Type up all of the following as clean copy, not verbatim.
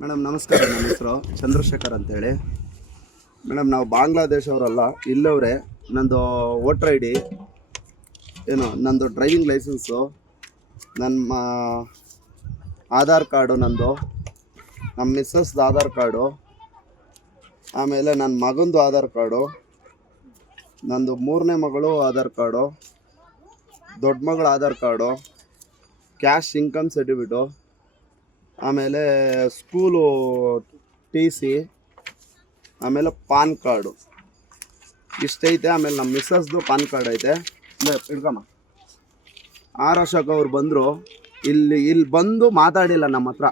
Madam ನಮಸ್ಕಾರ. ನನ್ನ ಹೆಸರು ಚಂದ್ರಶೇಖರ್ ಅಂತೇಳಿ. ಮೇಡಮ್ ನಾವು ಬಾಂಗ್ಲಾದೇಶವರಲ್ಲ, ಇಲ್ಲವರೇ. ನಂದು ವೋಟ್ರ್ ಐ ಡಿ ನಂದು ಡ್ರೈವಿಂಗ್ ಲೈಸೆನ್ಸು, ನಮ್ಮ ಆಧಾರ್ ಕಾರ್ಡು, ನಮ್ಮ ಮಿಸ್ಸಸ್ದು ಆಧಾರ್ ಕಾರ್ಡು, ಆಮೇಲೆ ನನ್ನ ಮಗಂದು ಆಧಾರ್ ಕಾರ್ಡು, ನಂದು 3ನೇ ಮಗಳು ಆಧಾರ್ ಕಾರ್ಡು, ದೊಡ್ಡ ಮಗಳ Aadhaar card, cash income certificate, ಆಮೇಲೆ ಸ್ಕೂಲು TC, ಆಮೇಲೆ ಪಾನ್ ಕಾರ್ಡು ಇಷ್ಟೈತೆ. ಆಮೇಲೆ ನಮ್ಮ ಮಿಸ್ಸಸ್ದು ಪಾನ್ ಕಾರ್ಡ್ ಐತೆ. ಹಿಡ್ಕಮ್ಮ. ಅಶೋಕ್ ಅವ್ರು ಬಂದರು, ಇಲ್ಲಿ ಬಂದು ಮಾತಾಡಿಲ್ಲ ನಮ್ಮ ಹತ್ರ.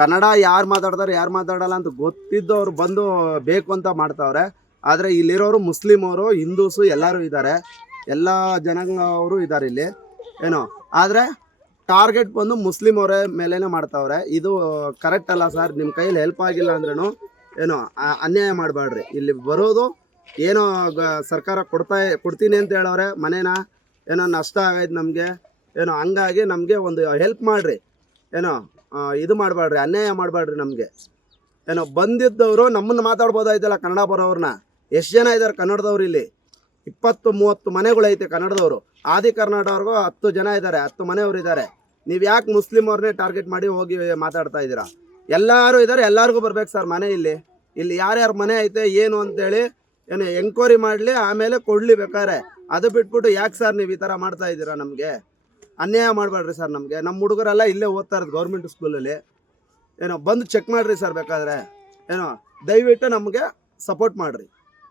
ಕನ್ನಡ ಯಾರು ಮಾತಾಡ್ತಾರೆ ಯಾರು ಮಾತಾಡಲ್ಲ ಅಂತ ಗೊತ್ತಿದ್ದು ಅವ್ರು ಬಂದು ಬೇಕು ಅಂತ ಮಾಡ್ತಾವ್ರೆ. ಆದರೆ ಇಲ್ಲಿರೋರು ಮುಸ್ಲಿಮವರು, ಹಿಂದೂಸು ಎಲ್ಲರೂ ಇದ್ದಾರೆ, ಎಲ್ಲ ಜನಾಂಗವರು ಇದ್ದಾರೆ ಇಲ್ಲಿ. ಆದರೆ ಟಾರ್ಗೆಟ್ ಬಂದು ಮುಸ್ಲಿಮ್ ಅವರೇ ಮೇಲೇ ಮಾಡ್ತಾವ್ರೆ. ಇದು ಕರೆಕ್ಟ್ ಅಲ್ಲ ಸರ್. ನಿಮ್ಮ ಕೈಯಲ್ಲಿ ಹೆಲ್ಪ್ ಆಗಿಲ್ಲ ಅಂದ್ರೂ ಅನ್ಯಾಯ ಮಾಡಬೇಡ್ರಿ. ಇಲ್ಲಿ ಬರೋದು ಸರ್ಕಾರ ಕೊಡ್ತೀನಿ ಅಂತ ಹೇಳವ್ರೆ. ಮನೇನ ನಷ್ಟ ಆಗೈತೆ ನಮಗೆ, ಹಂಗಾಗಿ ನಮಗೆ ಒಂದು ಹೆಲ್ಪ್ ಮಾಡಿರಿ. ಇದು ಮಾಡಬೇಡ್ರಿ, ಅನ್ಯಾಯ ಮಾಡಬೇಡ್ರಿ. ನಮಗೆ ಬಂದಿದ್ದವರು ನಮ್ಮನ್ನು ಮಾತಾಡ್ಬೋದಾಯ್ತಲ್ಲ, ಕನ್ನಡ ಬರೋವ್ರನ್ನ. ಎಷ್ಟು ಜನ ಇದ್ದಾರೆ ಕನ್ನಡದವ್ರು ಇಲ್ಲಿ? 20-30 ಮನೆಗಳೈತೆ ಕನ್ನಡದವರು. ಆದಿ ಕರ್ನಾಟಕವ್ರಿಗೂ 10 ಜನ ಇದ್ದಾರೆ, 10 ಮನೆಯವರು ಇದ್ದಾರೆ. ನೀವು ಯಾಕೆ ಮುಸ್ಲಿಮ್ ಅವ್ರನ್ನೇ ಟಾರ್ಗೆಟ್ ಮಾಡಿ ಹೋಗಿ ಮಾತಾಡ್ತಾ ಇದ್ದೀರಾ? ಎಲ್ಲರೂ ಇದ್ದಾರೆ, ಎಲ್ಲರಿಗೂ ಬರ್ಬೇಕು ಸರ್ ಮನೆ. ಇಲ್ಲಿ ಯಾರ್ಯಾರ ಮನೆ ಐತೆ ಏನು ಅಂತೇಳಿ ಎಂಕ್ವೈರಿ ಮಾಡಲಿ, ಆಮೇಲೆ ಕೊಡಲಿ ಬೇಕಾದ್ರೆ. ಅದು ಬಿಟ್ಬಿಟ್ಟು ಯಾಕೆ ಸರ್ ನೀವು ಈ ಥರ ಮಾಡ್ತಾ ಇದ್ದೀರಾ? ನಮಗೆ ಅನ್ಯಾಯ ಮಾಡಬೇಡ್ರಿ ಸರ್. ನಮ್ಮ ಹುಡುಗರೆಲ್ಲ ಇಲ್ಲೇ ಓದ್ತಾ ಇರೋದು ಗೌರ್ಮೆಂಟ್ ಸ್ಕೂಲಲ್ಲಿ. ಬಂದು ಚೆಕ್ ಮಾಡಿರಿ ಸರ್ ಬೇಕಾದರೆ. ದಯವಿಟ್ಟು ನಮಗೆ ಸಪೋರ್ಟ್ ಮಾಡಿರಿ.